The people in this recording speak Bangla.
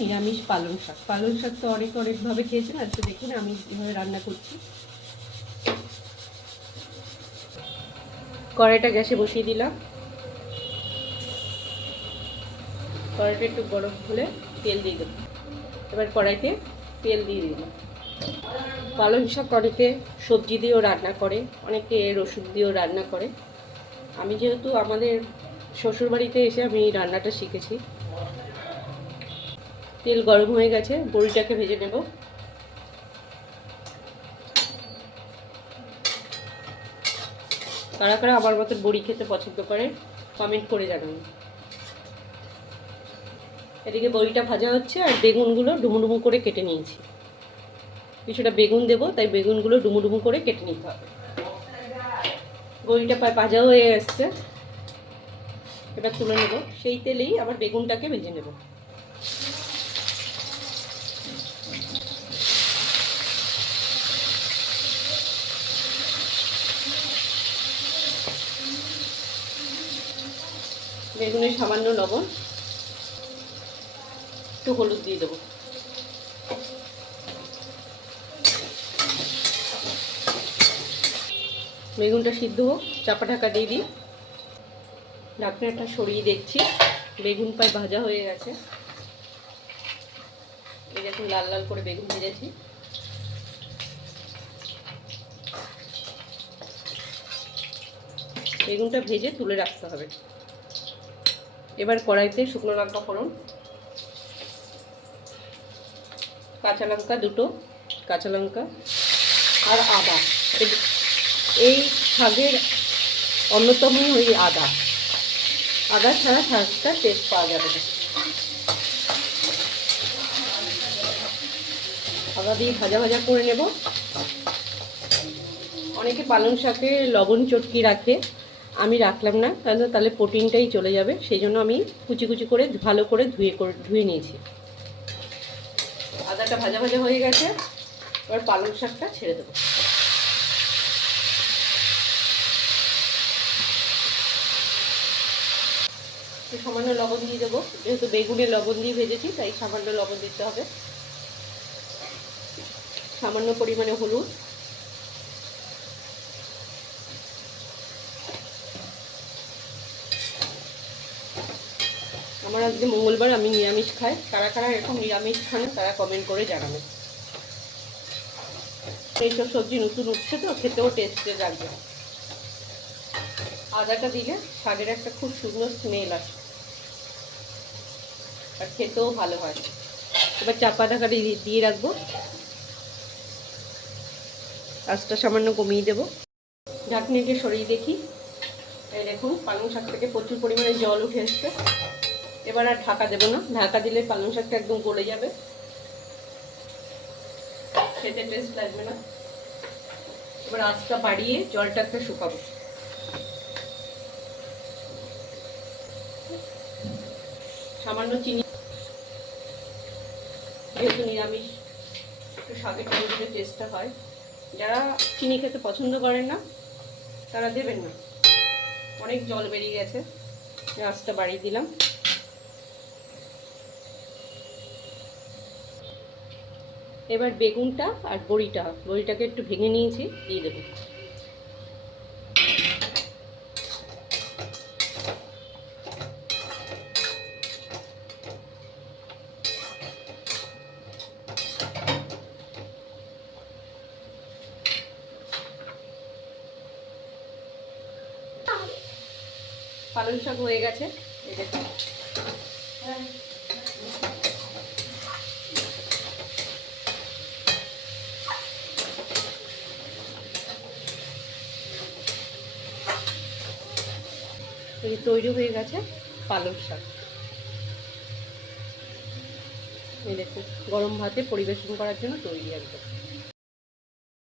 নিরামিষ পালং শাক। পালং শাক তো অনেকভাবে খেয়েছেন, আজকে দেখুন আমি কীভাবে রান্না করছি। কড়াইটা গ্যাসে বসিয়ে দিলাম। কড়াইটা একটু গরম হলে তেল দিয়ে দেবো। এবার কড়াইতে তেল দিয়ে দিলাম। পালং শাক অনেকে সবজি দিয়েও রান্না করে, অনেকে রসুন দিয়েও রান্না করে। আমি যেহেতু আমাদের শ্বশুরবাড়িতে এসে আমি রান্নাটা শিখেছি। তেল গরম হয়ে গেছে, বড়িটাকে ভেজে নেব। কারা কারা আমার মতন বড়ি খেতে পছন্দ করে কমেন্ট করে জানান। এদিকে বড়িটা ভাজা হচ্ছে আর বেগুনগুলো ডুমুডুমু করে কেটে নিয়েছি। কিছুটা বেগুন দেবো, তাই বেগুনগুলো ডুমুডুমু করে কেটে নিতে হবে। বড়িটা প্রায় ভাজা হয়ে আসছে, এবার তুলে নেব। সেই তেলেই আবার বেগুনটাকে ভেজে নেব। বেগুনে সামান্য লবণ, একটু হলুদ দিয়ে দেবো। বেগুনটা সিদ্ধ হোক, চাপা ঢাকা দিয়ে দিই। ঢাকনাটা সরিয়ে দেখছি, বেগুন প্রায় ভাজা হয়ে গেছে। এই দেখুন লাল লাল করে বেগুন ভেজেছি। বেগুনটা ভেজে তুলে রাখতে হবে। এবার কড়াইতে শুকনো লঙ্কা ফোড়ন, কাঁচা লঙ্কা দুটো, কাঁচা লঙ্কা আর আদা। এই শাকের অন্যতমই ওই আদা। আদা ছাড়া শাকটা টেস্ট পাওয়া যাবে না। আদা দিয়ে ভাজা ভাজা করে নেব। অনেকে পালং শাকে লবণ চটকি রাখে, আমি রাখলাম না, কারণ তাহলে প্রোটিনটাই চলে যাবে। সেই জন্য আমি কুচি কুচি করে ভালো করে ধুয়ে নিয়েছি। আদাটা ভাজা ভাজা হয়ে গেছে, এবার পালং শাকটা ছেড়ে দেবো। সামান্য লবণ দিয়ে দেবো, যেহেতু বেগুনে লবণ দিয়ে ভেজেছি তাই সামান্য লবণ দিতে হবে। সামান্য পরিমাণে হলুদ, আমার আজকে মঙ্গলবার, আমি নিরামিষ খাই। কারা কারা এরকম নিরামিষ খান তারা কমেন্ট করে জানাবেন। এইসব সবজি নতুন উঠছে তো খেতেও টেস্টে লাগবে। আদাটা দিলে শাকের একটা খুব সুন্দর স্মেল আসে আর খেতেও ভালো হয়। এবার চাপা ঢাকা দিয়ে রাখবো, আঁচটা সামান্য কমিয়ে দেবো। ঢাকনিকে সরিয়ে দেখি, এই দেখুন পালং শাক থেকে প্রচুর পরিমাণে জল উঠে আসছে। এবার আর ঢাকা দেবো না, ঢাকা দিলে পালং শাকটা একদম গলে যাবে, খেতে টেস্ট লাগবে না। এবার আঁচটা বাড়িয়ে জলটাকে শুকাবো। সামান্য চিনি, যেহেতু নিরামিষ একটু শাকের টমেটোর টেস্টটা হয়। যারা চিনি খেতে পছন্দ করেন না তারা দেবেন না। অনেক জল বেরিয়ে গেছে, আঁচটা বাড়িয়ে দিলাম। এবার বেগুনটা আর বড়িটাকে একটু ভেঙে নিয়েছি, দিয়ে দেবো। পালং শাক হয়ে গেছে, এই দেখুন। এই তৈরি হয়ে গেছে পালং শাক। এই দেখুন গরম ভাতে পরিবেশন করার জন্য তৈরি একদম।